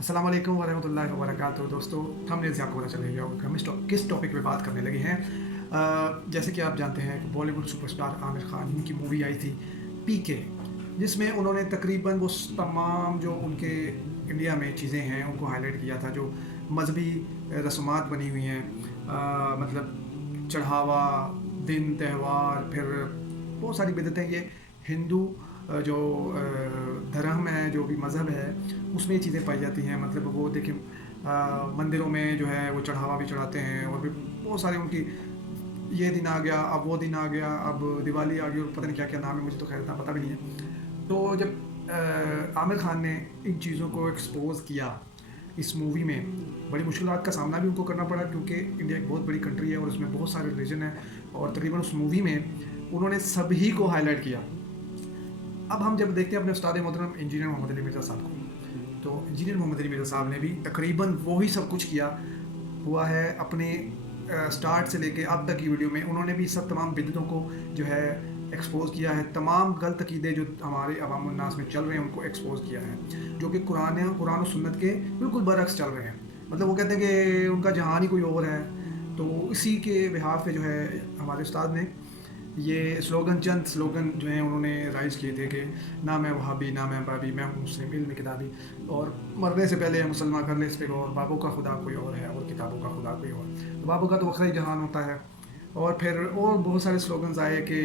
अस्सलाम वालेकुम वरहमतुल्लाहि वबरकातुहू। दोस्तों, थंबनेल से आपको पता चल गया होगा कि हम किस टॉपिक पे बात करने लगे हैं। जैसे कि आप जानते हैं कि बॉलीवुड सुपरस्टार आमिर खान, उनकी मूवी आई थी पीके, जिसमें उन्होंने तकरीबन वो तमाम जो उनके इंडिया में चीज़ें हैं उनको हाईलाइट किया था, जो मजहबी रस्मात बनी हुई हैं, मतलब चढ़ावा, दिन त्यौहार, फिर बहुत सारी बिदतें। ये हिंदू जो धर्म है, जो भी मज़हब है, उसमें ये चीज़ें पाई जाती हैं। मतलब वो देखिए, मंदिरों में जो है वो चढ़ावा भी चढ़ाते हैं, और भी बहुत सारे उनकी, ये दिन आ गया, अब वो दिन आ गया, अब दिवाली आ गई, और पता नहीं क्या क्या नाम है, मुझे तो खैर इतना पता भी नहीं है। तो जब आमिर खान ने इन चीज़ों को एक्सपोज किया इस मूवी में, बड़ी मुश्किलात का सामना भी उनको करना पड़ा, क्योंकि इंडिया एक बहुत बड़ी कंट्री है और उसमें बहुत सारे रिलीजन हैं, और तकरीबन उस मूवी में उन्होंने सभी को हाईलाइट किया। अब हम जब देखते हैं अपने उस्ताद मोहतरम इंजीनियर मोहम्मद अली मिर्ज़ा साहब को, तो इंजीनियर मोहम्मद अली मिर्ज़ा साहब ने भी तकरीबन वही सब कुछ किया हुआ है। अपने स्टार्ट से लेके अब तक की वीडियो में उन्होंने भी सब तमाम बिदतों को जो है एक्सपोज किया है। तमाम गलत अकीदे जो हमारे अवाम उन्नास में चल रहे हैं उनको एक्सपोज किया है, जो कि कुरान और सुन्नत के बिल्कुल बरक्स चल रहे हैं। मतलब वो कहते हैं कि उनका जहान ही कोई और है। तो इसी के बिहाफ पे जो है हमारे उस्ताद ने ये चंद स्लोगन जो हैं उन्होंने राइज़ किए थे कि ना मैं वहाबी, ना मैं बाबी, मैं हूँ मुस्लिम, इल्म किताबी, और मरने से पहले मुसलमान कर ले इस पे गौर, बाबों का खुदा कोई और है और किताबों का खुदा कोई और। तो बाबों का तो वक्र जहान होता है। और फिर और बहुत सारे स्लोगन्स आए कि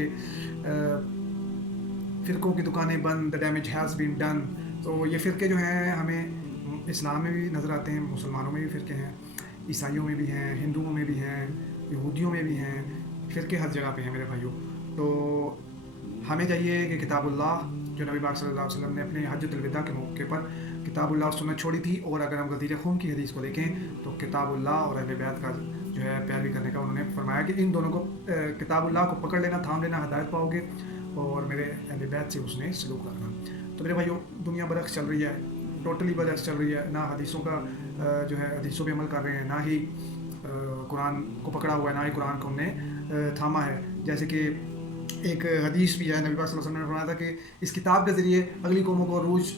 फ़िरक़ों की दुकानें बंद, the damage has been done. तो ये फ़िरके जो हैं हमें इस्लाम में भी नज़र आते हैं, मुसलमानों में भी फ़िरके हैं, ईसाइयों में भी हैं, हिंदुओं में भी हैं, यहूदियों में भी हैं, फ़िरके हर जगह पे हैं मेरे भाइयों। तो हमें चाहिए कि किताबुल्लाह, जो नबी पाक सल्लल्लाहु अलैहि वसल्लम ने अपने हज्जतुल विदा के मौके पर किताबुल्लाह और सुन्नत छोड़ी थी, और अगर हम गदीर खून की हदीस को देखें तो किताबुल्लाह और अहले बैत का जो है पैरवी करने का उन्होंने फरमाया कि इन दोनों को, किताबुल्लाह को पकड़ लेना, थाम लेना, हदायत पाओगे, और मेरे अहले बैत से उसने सलूक करना। तो मेरे भाइयों, दुनिया बरक्स चल रही है, टोटली बरक्स चल रही है। ना हदीसों का जो है हदीसों पे अमल कर रहे हैं, ना ही कुरान को पकड़ा हुआ है, ना ही कुरान को उन्हें थामा है। जैसे कि एक हदीस भी है, नबी पाक सल्लल्लाहु अलैहि वसल्लम ने फरमाया था कि इस किताब के ज़रिए अगली कौमों को अरूज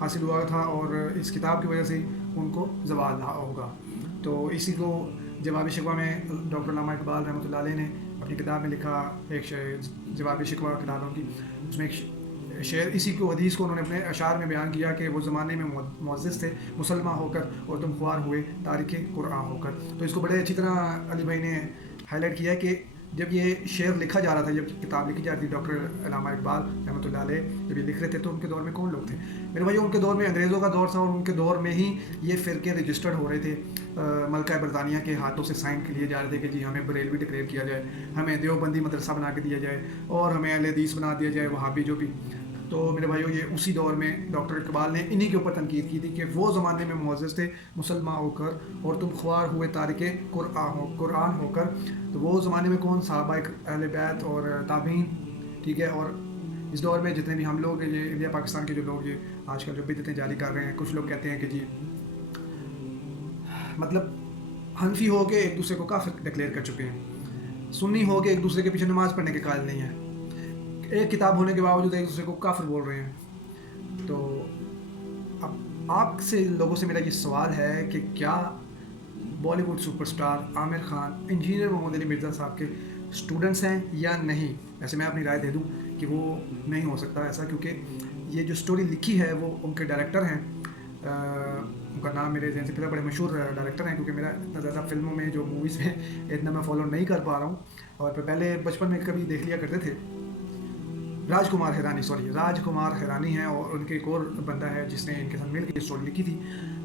हासिल हुआ था, और इस किताब की वजह से उनको ज़वाल होगा। तो इसी को जवाब शिकवा में डॉक्टर अल्लामा इकबाल रहमतुल्लाह अलैह ने अपनी किताब में लिखा, एक जवाब शिकवा किताब उनकी, उसमें एक शेर, इसी को हदीस को उन्होंने अपने अशार में बयान किया कि वो ज़माने में मुअज़्ज़िज़ थे मुसलमान होकर, और तुम ख्वार हुए तारिक कुरान होकर। तो इसको बड़े अच्छी तरह अली भाई ने हाईलाइट किया है कि जब ये शेर लिखा जा रहा था, जब किताब लिखी जा रही थी, डॉक्टर अल्लामा इकबाल रहमतुल्लाह अलैह जब ये लिख रहे थे, तो उनके दौर में कौन लोग थे मेरे भाई? उनके दौर में अंग्रेज़ों का दौर था, और उनके दौर में ही ये फ़िरके रजिस्टर्ड हो रहे थे। मलका बरतानिया के हाथों से साइन के लिए जा रहे थे कि जी हमें बरेलवी डिक्लेयर किया जाए, हमें देवबंदी मदरसा बना के दिया जाए, और हमें अहले हदीस बना दिया जाए, वहाबी जो भी। तो मेरे भाइयों, ये उसी दौर में डॉक्टर इकबाल ने इन्हीं के ऊपर तनकीद की थी कि वो ज़माने में मुअज़्ज़िज़ थे मुसलमान होकर, और तुम ख्वार हुए तारिके कुरान होकर। तो वो ज़माने में कौन? सहाबा अहले बैत और ताबीन, ठीक है। और इस दौर में जितने भी हम लोग, ये इंडिया पाकिस्तान के जो लोग ये आजकल जो बिदअतें जारी कर रहे हैं, कुछ लोग कहते हैं कि जी मतलब हनफी हो के एक दूसरे को काफिर डिक्लेयर कर चुके हैं, सुन्नी हो के एक दूसरे के पीछे नमाज़ पढ़ने के कायल नहीं है, एक किताब होने के बावजूद एक दूसरे को काफिर बोल रहे हैं। तो अब आपसे लोगों से मेरा ये सवाल है कि क्या बॉलीवुड सुपरस्टार आमिर खान इंजीनियर मोहम्मद अली मिर्ज़ा साहब के स्टूडेंट्स हैं या नहीं? वैसे मैं अपनी राय दे दूं कि वो नहीं हो सकता ऐसा, क्योंकि ये जो स्टोरी लिखी है वो उनके डायरेक्टर हैं, उनका नाम मेरे जहन से पहले, बड़े मशहूर डायरेक्टर हैं, क्योंकि मेरा इतना ज़्यादा फिल्मों में जो मूवीज़ में इतना मैं फॉलो नहीं कर पा रहा हूँ, और पहले बचपन में कभी देख लिया करते थे। राजकुमार हैरानी हैं, और उनके एक और बंदा है जिसने इनके साथ मिलकर ये स्टोरी लिखी थी।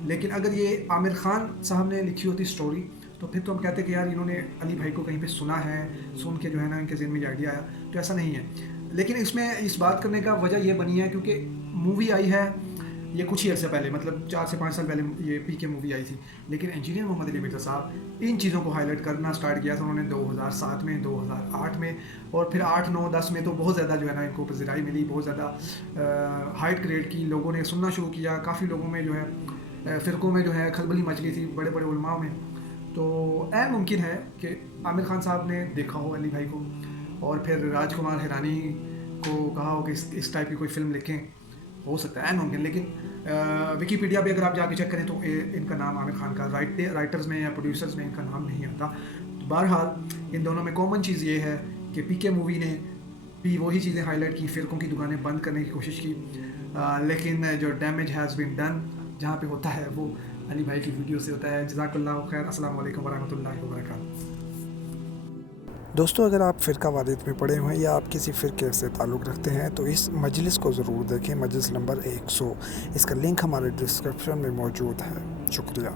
लेकिन अगर ये आमिर खान साहब ने लिखी होती स्टोरी, तो फिर तो हम कहते कि यार इन्होंने अली भाई को कहीं पे सुना है, सुन के जो है ना इनके ज़हन में ये आइडिया आया। तो ऐसा नहीं है। लेकिन इसमें इस बात करने का वजह ये बनी है क्योंकि मूवी आई है ये कुछ ही अर्से पहले, मतलब 4 से 5 साल पहले ये पीके मूवी आई थी। लेकिन इंजीनियर मोहम्मद अली मिर्ज़ा साहब इन चीज़ों को हाईलाइट करना स्टार्ट किया था उन्होंने 2007 में, 2008 में, और फिर 8, 9, 10 में तो बहुत ज़्यादा जो है ना इनको पज़िराई मिली, बहुत ज़्यादा हाइट क्रिएट की, लोगों ने सुनना शुरू किया, काफ़ी लोगों में जो है फ़िरक़ों में जो है खलबली मच गई थी, बड़े बड़े उलमाओं में। तो ऐन मुमकिन है कि आमिर खान साहब ने देखा हो अली भाई को, और फिर राजकुमार हिरानी को कहा हो कि इस टाइप की कोई फ़िल्म लिखें, हो सकता है मुमकिन, लेकिन विकीपीडिया पे अगर आप जाके चेक करें तो इनका नाम आमिर खान का राइटर्स में या प्रोड्यूसर्स में इनका नाम नहीं आता। तो बहरहाल इन दोनों में कॉमन चीज़ ये है कि पीके मूवी ने भी वही चीज़ें हाईलाइट की, फ़िरक़ों की दुकानें बंद करने की कोशिश की, लेकिन जो डैमेज हैज़ बीन डन जहाँ पे होता है वो अली भाई की वीडियो से होता है। जज़ाकल्लाहु खैर। अस्सलाम वालेकुम वरहमतुल्लाहि वबरकातुहू। दोस्तों, अगर आप फ़िरका वारियत में पड़े हुए हैं या आप किसी फ़िरके से ताल्लुक़ रखते हैं तो इस मजलिस को ज़रूर देखें, मजलिस नंबर 100। इसका लिंक हमारे डिस्क्रिप्शन में मौजूद है। शुक्रिया।